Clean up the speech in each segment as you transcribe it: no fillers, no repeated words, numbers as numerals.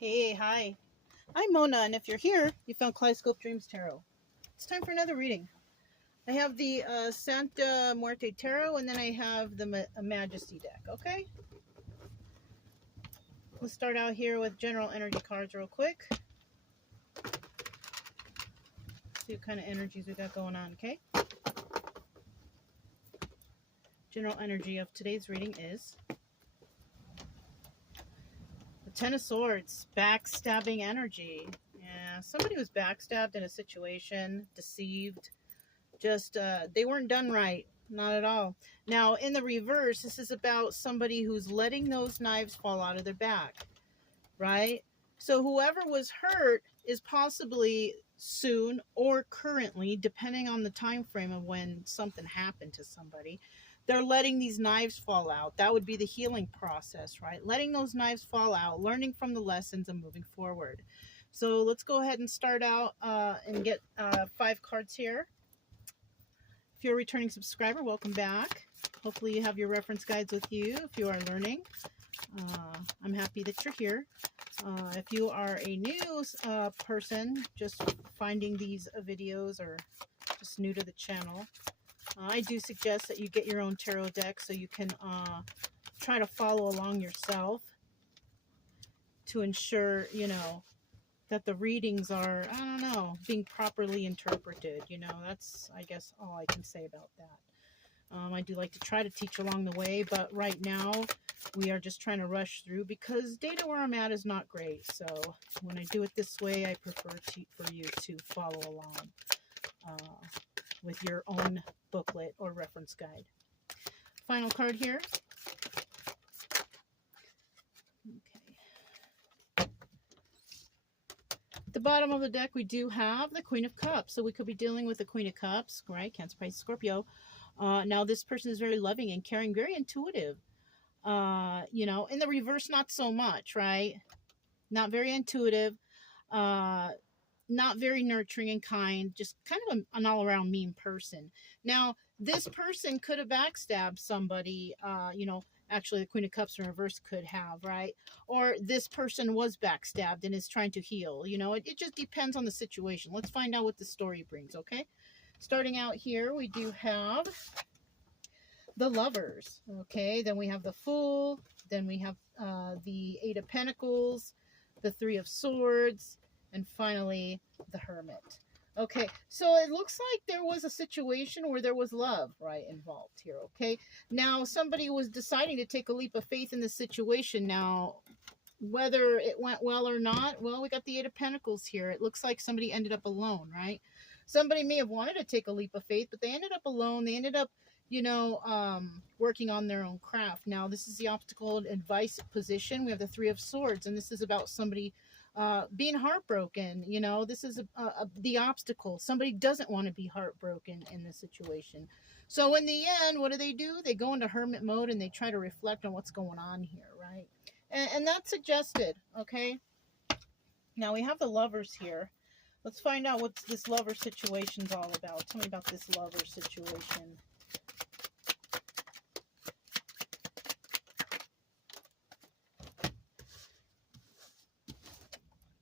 Hey, hi. I'm Mona, and if you're here, you found Kaleidoscope Dreams Tarot. It's time for another reading. I have the Santa Muerte Tarot, and then I have the Majesty deck, okay? Let's start out here with general energy cards real quick. See what kind of energies we got going on, okay? General energy of today's reading is the Ten of Swords, backstabbing energy. Yeah, somebody was backstabbed in a situation, deceived, just they weren't done right. Not at all. Now, in the reverse, this is about somebody who's letting those knives fall out of their back, right? So whoever was hurt is possibly soon or currently, depending on the time frame of when something happened to somebody, they're letting these knives fall out. That would be the healing process, right? Letting those knives fall out, learning from the lessons and moving forward. So let's go ahead and start out and get 5 cards here. If you're a returning subscriber, welcome back. Hopefully you have your reference guides with you if you are learning. I'm happy that you're here. If you are a new person, just finding these videos or just new to the channel, I do suggest that you get your own tarot deck so you can try to follow along yourself to ensure, you know, that the readings are, I don't know, being properly interpreted. You know, that's, I guess, all I can say about that. I do like to try to teach along the way, but right now we are just trying to rush through because data where I'm at is not great. So when I do it this way, I prefer for you to follow along with your own booklet or reference guide. Final card here. At the bottom of the deck, we do have the Queen of Cups. So we could be dealing with the Queen of Cups, right? Cancer, Pisces, Scorpio. Now, this person is very loving and caring, very intuitive. You know, in the reverse, not so much, right? Not very intuitive. Not very nurturing and kind. Just kind of an all-around mean person. Now, this person could have backstabbed somebody, you know, actually the Queen of Cups in reverse could have, right? Or this person was backstabbed and is trying to heal. You know, it just depends on the situation. Let's find out what the story brings, okay? Starting out here, we do have the Lovers, okay? Then we have the Fool. Then we have the Eight of Pentacles, the Three of Swords, and finally the Hermit. Okay, so it looks like there was a situation where there was love, right, involved here, okay? Now, somebody was deciding to take a leap of faith in this situation. Now, whether it went well or not, well, we got the Eight of Pentacles here. It looks like somebody ended up alone, right? Somebody may have wanted to take a leap of faith, but they ended up alone. They ended up, you know, working on their own craft. Now, this is the obstacle advice position. We have the Three of Swords, and this is about somebody being heartbroken. You know, this is the obstacle. Somebody doesn't want to be heartbroken in this situation. So in the end, what do? They go into hermit mode and they try to reflect on what's going on here, right? And that's suggested, okay? Now we have the Lovers here. Let's find out what this lover situation's all about. Tell me about this lover situation.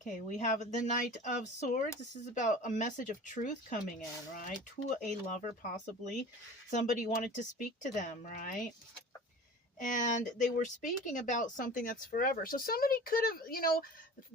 Okay, we have the Knight of Swords. This is about a message of truth coming in, right? To a lover, possibly. Somebody wanted to speak to them, right? And they were speaking about something that's forever. So somebody could have, you know,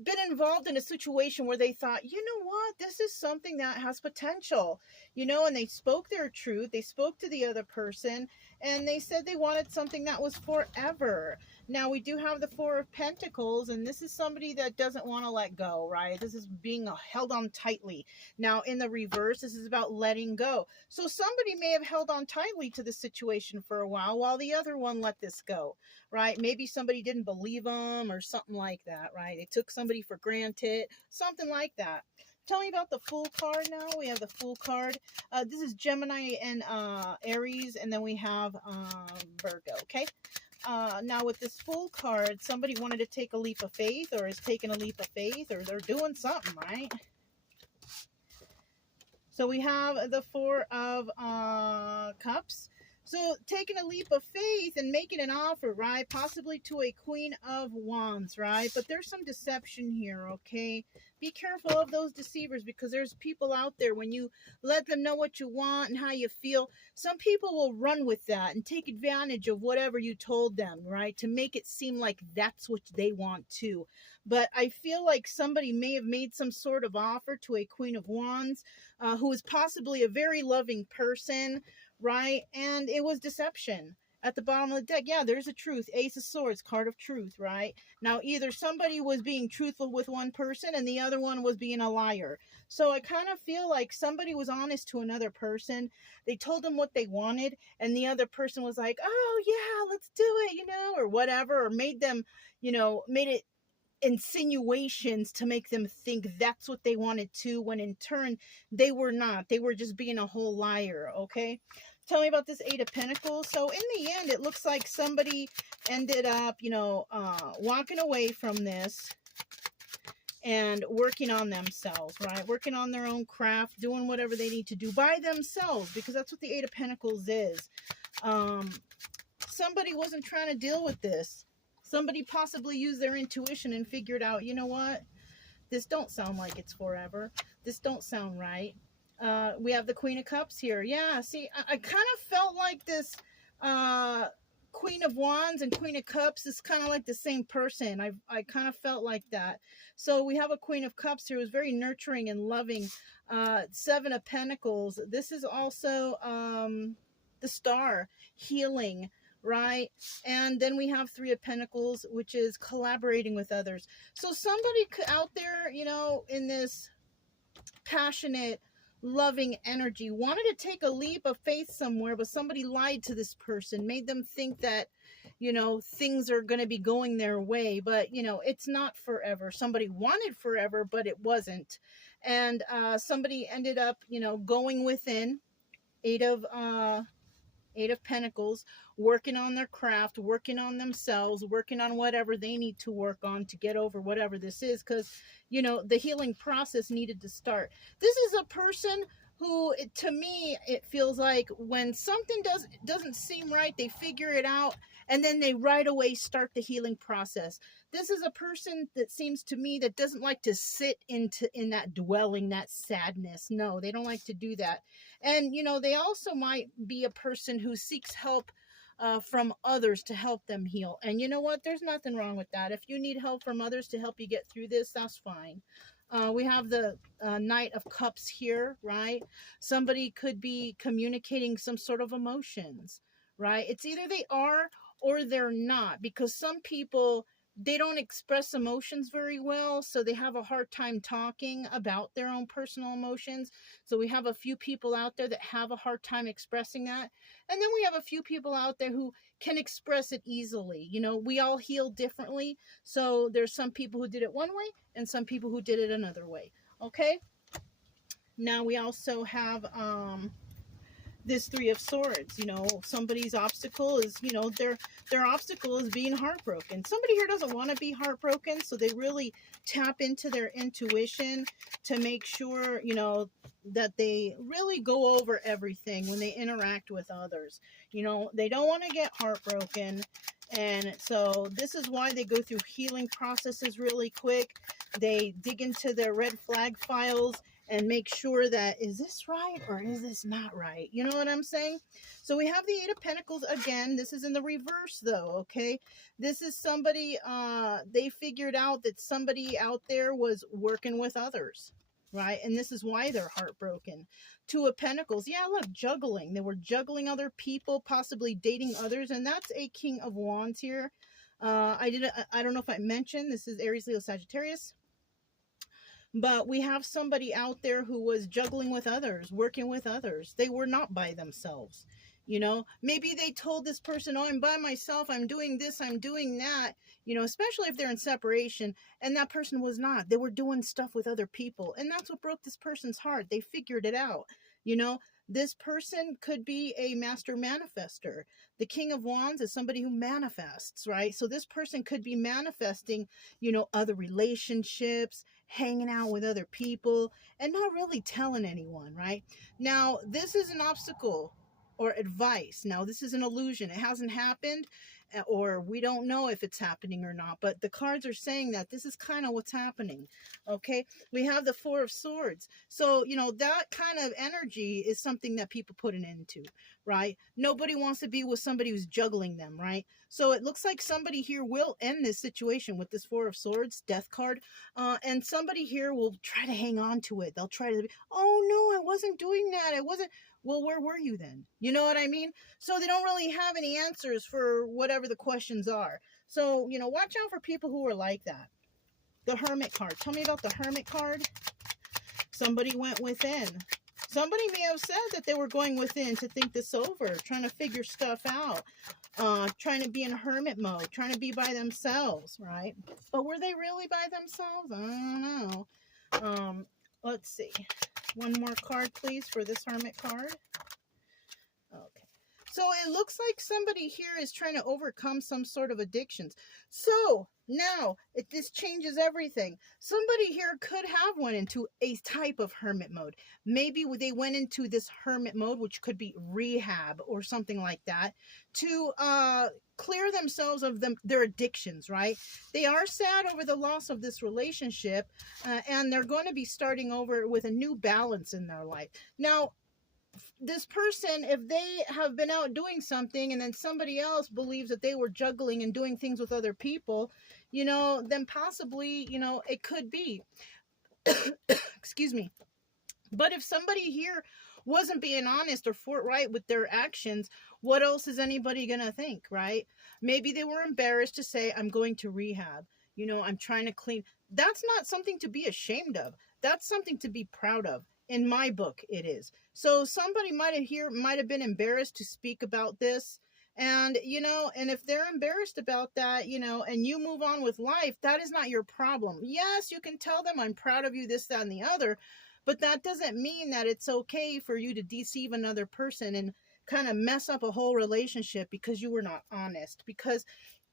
been involved in a situation where they thought, you know what, this is something that has potential, you know, and they spoke their truth. They spoke to the other person and they said they wanted something that was forever. Now we do have the Four of Pentacles, and this is somebody that doesn't want to let go, right? This is being held on tightly. Now in the reverse, this is about letting go. So somebody may have held on tightly to the situation for a while the other one let this go, right? Maybe somebody didn't believe them or something like that, right? They took somebody for granted, something like that. Tell me about the Fool card now. We have the Fool card. This is Gemini and Aries, and then we have Virgo, okay? Now with this Fool card, somebody wanted to take a leap of faith or is taking a leap of faith or they're doing something, right? So we have the Four of Cups. So taking a leap of faith and making an offer, right? Possibly to a Queen of Wands, right? But there's some deception here, okay? Be careful of those deceivers, because there's people out there, when you let them know what you want and how you feel, some people will run with that and take advantage of whatever you told them, right? To make it seem like that's what they want too. But I feel like somebody may have made some sort of offer to a Queen of Wands, who is possibly a very loving person, right? And it was deception. At the bottom of the deck, yeah, there's a truth. Ace of Swords, card of truth, right? Now, either somebody was being truthful with one person and the other one was being a liar. So I kind of feel like somebody was honest to another person. They told them what they wanted, and the other person was like, oh, yeah, let's do it, or whatever, or made them, made it insinuations to make them think that's what they wanted to, when in turn they were not. They were just being a whole liar, okay? Tell me about this Eight of Pentacles. So in the end, it looks like somebody ended up, walking away from this and working on themselves, right? Working on their own craft, doing whatever they need to do by themselves, because that's what the Eight of Pentacles is. Somebody wasn't trying to deal with this. Somebody possibly used their intuition and figured out, you know what? This don't sound like it's forever. This don't sound right. We have the Queen of Cups here. Yeah, see, I kind of felt like this Queen of Wands and Queen of Cups is kind of like the same person. I kind of felt like that. So we have a Queen of Cups here who's very nurturing and loving. Seven of Pentacles. This is also the Star, healing, right? And then we have Three of Pentacles, which is collaborating with others. So somebody out there, in this passionate, loving energy, wanted to take a leap of faith somewhere, but somebody lied to this person, made them think that, things are going to be going their way, but, it's not forever. Somebody wanted forever, but it wasn't. And somebody ended up, going within. Eight of Pentacles, working on their craft, working on themselves, working on whatever they need to work on to get over whatever this is, because, the healing process needed to start. This is a person who, to me, it feels like when something doesn't seem right, they figure it out, and then they right away start the healing process. This is a person that seems to me that doesn't like to sit in that dwelling, that sadness. No, they don't like to do that. And, they also might be a person who seeks help from others to help them heal. And you know what? There's nothing wrong with that. If you need help from others to help you get through this, that's fine. We have the Knight of Cups here, right? Somebody could be communicating some sort of emotions, right? It's either they are or they're not, because some people, they don't express emotions very well, so they have a hard time talking about their own personal emotions. So we have a few people out there that have a hard time expressing that. And then we have a few people out there who can express it easily. We all heal differently. So there's some people who did it one way and some people who did it another way. Okay? Now we also have this Three of Swords. Somebody's obstacle is, their obstacle is being heartbroken. Somebody here doesn't want to be heartbroken, so they really tap into their intuition to make sure, that they really go over everything when they interact with others. They don't want to get heartbroken, and so this is why they go through healing processes really quick. They dig into their red flag files and make sure that, is this right or is this not right? You know what I'm saying? So we have the Eight of Pentacles again. This is in the reverse though, okay? This is somebody, they figured out that somebody out there was working with others, right? And this is why they're heartbroken. Two of Pentacles, yeah, look, juggling. They were juggling other people, possibly dating others, and that's a King of Wands here. I don't know if I mentioned, this is Aries, Leo, Sagittarius. But we have somebody out there who was juggling with others, working with others. They were not by themselves. Maybe they told this person, oh, I'm by myself, I'm doing this, I'm doing that, especially if they're in separation, and that person was not. They were doing stuff with other people, and that's what broke this person's heart. They figured it out. This person could be a master manifester. The King of Wands is somebody who manifests, right? So this person could be manifesting, other relationships, hanging out with other people, and not really telling anyone, right? Now, this is an obstacle or advice. Now, this is an illusion. It hasn't happened, or we don't know if it's happening or not, but the cards are saying that this is kind of what's happening. Okay, we have the Four of Swords. So, you know, that kind of energy is something that people put an end to, right? Nobody wants to be with somebody who's juggling them, right? So it looks like somebody here will end this situation with this Four of Swords, Death card, and somebody here will try to hang on to it. They'll try to, oh no, I wasn't doing that. I wasn't. Well, where were you then? You know what I mean? So they don't really have any answers for whatever the questions are. So, you know, watch out for people who are like that. The Hermit card. Tell me about the Hermit card. Somebody went within. Somebody may have said that they were going within to think this over, trying to figure stuff out, trying to be in hermit mode, trying to be by themselves, right? But were they really by themselves? I don't know. Let's see. One more card, please, for this Hermit card. Okay. So it looks like somebody here is trying to overcome some sort of addictions. So now this changes everything. Somebody here could have went into a type of hermit mode. Maybe they went into this hermit mode, which could be rehab or something like that, to clear themselves of their addictions, right? They are sad over the loss of this relationship, and they're going to be starting over with a new balance in their life. Now, this person, if they have been out doing something and then somebody else believes that they were juggling and doing things with other people, you know, then possibly, you know, it could be. Excuse me. But if somebody here wasn't being honest or forthright with their actions, what else is anybody going to think, right? Maybe they were embarrassed to say, I'm going to rehab. You know, I'm trying to clean. That's not something to be ashamed of. That's something to be proud of. In my book, it is. So somebody might have been embarrassed to speak about this. And, you know, and if they're embarrassed about that, you know, and you move on with life, that is not your problem. Yes, you can tell them, I'm proud of you, this, that, and the other. But that doesn't mean that it's okay for you to deceive another person and kind of mess up a whole relationship because you were not honest. Because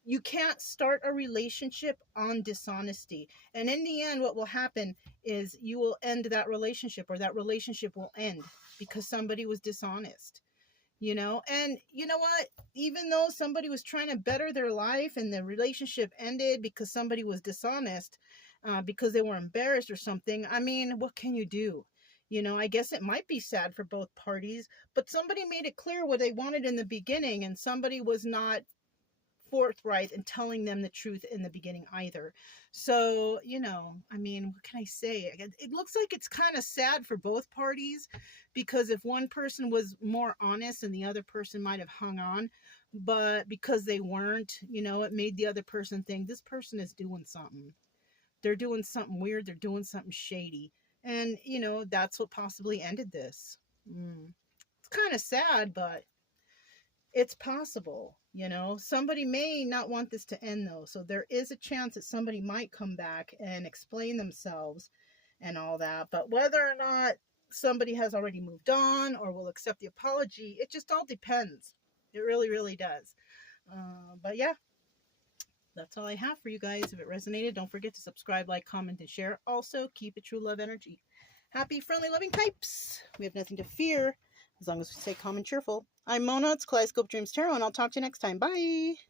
you can't start a relationship on dishonesty. And in the end, what will happen is you will end that relationship, or that relationship will end because somebody was dishonest, you know? And you know what? Even though somebody was trying to better their life and the relationship ended because somebody was dishonest, because they were embarrassed or something, I mean, what can you do? You know, I guess it might be sad for both parties, but somebody made it clear what they wanted in the beginning, and somebody was not forthright and telling them the truth in the beginning either. So, you know, I mean, what can I say? It looks like it's kind of sad for both parties, because if one person was more honest and the other person might have hung on, but because they weren't, you know, it made the other person think this person is doing something. They're doing something weird. They're doing something shady. And, you know, that's what possibly ended this. It's kind of sad, but it's possible, you know. Somebody may not want this to end, though. So there is a chance that somebody might come back and explain themselves and all that. But whether or not somebody has already moved on or will accept the apology, it just all depends. It really, really does. But yeah, that's all I have for you guys. If it resonated, don't forget to subscribe, like, comment, and share. Also, keep it true love energy. Happy, friendly, loving types. We have nothing to fear as long as we stay calm and cheerful. I'm Mona. It's Kaleidoscope Dreams Tarot, and I'll talk to you next time. Bye.